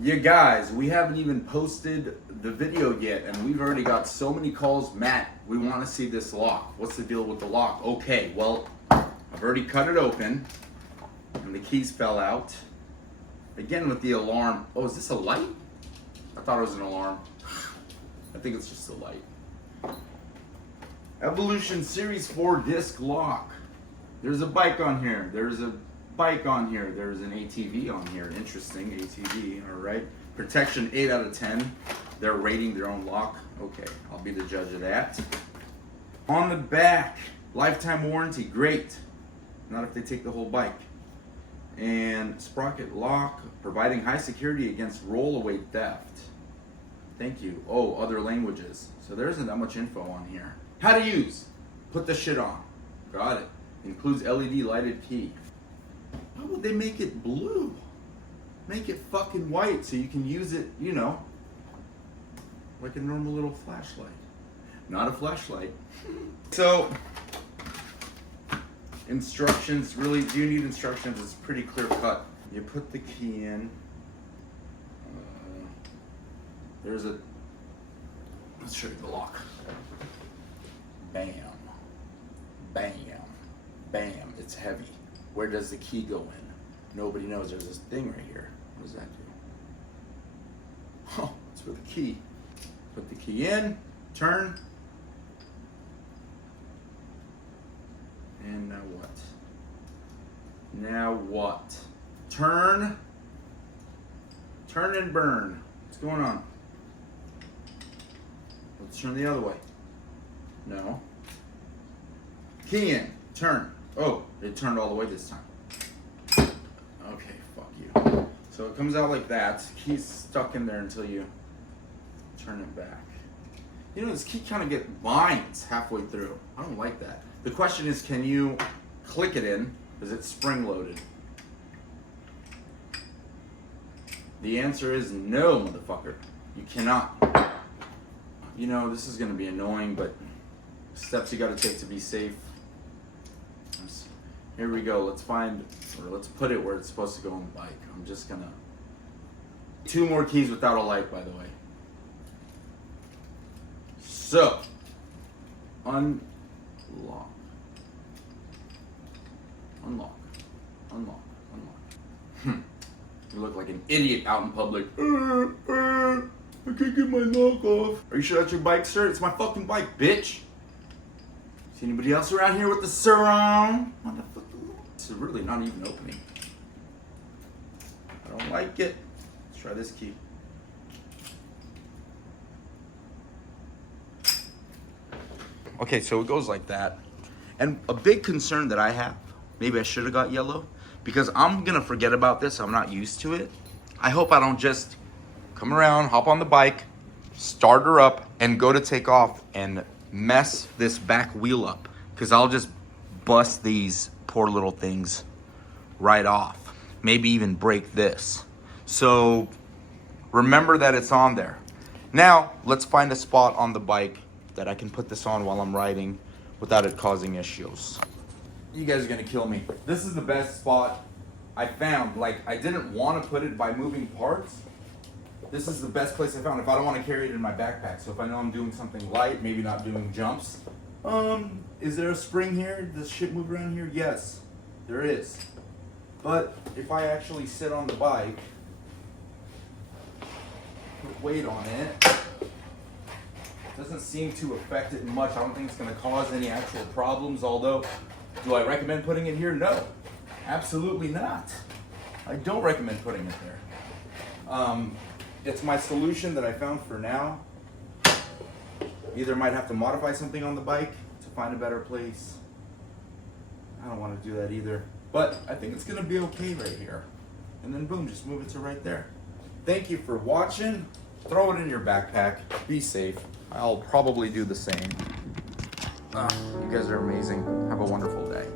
You guys, we haven't even posted the video yet, and we've already got so many calls. Matt, we want to see this lock. What's the deal with the lock? Okay, well, I've already cut it open, and the keys fell out. Again with the alarm. Oh, is this a light? I thought it was an alarm. I think it's just a light. Evolution Series 4 disc lock. There's a bike on here. There's a bike on here. There's an ATV on here. Interesting, ATV, all right. Protection 8 out of 10. They're rating their own lock. Okay, I'll be the judge of that. On the back, lifetime warranty, great. Not if they take the whole bike. And sprocket lock, providing high security against rollaway theft. Thank you. Oh, other languages. So there isn't that much info on here. How to use. Put the shit on. Got it. Includes LED lighted key. Why would they make it blue? Make it fucking white so you can use it, you know, like a normal little flashlight. Not a flashlight. So, instructions, really, do you need instructions? It's pretty clear cut. You put the key in. There's a, let's show you the lock. Bam, bam, bam, it's heavy. Where does the key go in? Nobody knows. There's this thing right here. What does that do? Oh, it's for the key. Put the key in, turn. And now what? Now what? Turn. Turn and burn. What's going on? Let's turn the other way. No. Key in. Turn. Oh, it turned all the way this time. Okay, fuck you. So it comes out like that. Key's stuck in there until you turn it back. You know, this key kind of binds halfway through. I don't like that. The question is, can you click it in? Is it spring loaded? The answer is no, motherfucker. You cannot. You know, this is going to be annoying, but steps you got to take to be safe. Here we go. Let's find, or let's put it where it's supposed to go on the bike. I'm just going to... 2 more keys without a light, by the way. So, unlock. Unlock. Unlock. Unlock. You look like an idiot out in public. I can't get my lock off. Are you sure that's your bike, sir? It's my fucking bike, bitch. See anybody else around here with the SuR on? Motherfucker. This is really not even opening. I don't like it. Let's try this key. Okay, so it goes like that. And a big concern that I have, maybe I should have got yellow, because I'm gonna forget about this. I'm not used to it. I hope I don't just come around, hop on the bike, start her up, and go to take off and mess this back wheel up, because I'll just bust these poor little things right off. Maybe even break this. So remember that it's on there. Now let's find a spot on the bike that I can put this on while I'm riding without it causing issues. You guys are gonna kill me. This is the best spot I found. Like, I didn't want to put it by moving parts. This is the best place I found if I don't want to carry it in my backpack. So if I know I'm doing something light, maybe not doing jumps. Is there a spring here? Does shit move around here? Yes, there is. But if I actually sit on the bike, put weight on it, doesn't seem to affect it much. I don't think it's going to cause any actual problems. Although, do I recommend putting it here? No, absolutely not. I don't recommend putting it there. It's my solution that I found for now. Either might have to modify something on the bike to find a better place. I don't want to do that either. But I think it's going to be okay right here. And then boom, just move it to right there. Thank you for watching. Throw it in your backpack. Be safe. I'll probably do the same. You guys are amazing. Have a wonderful day.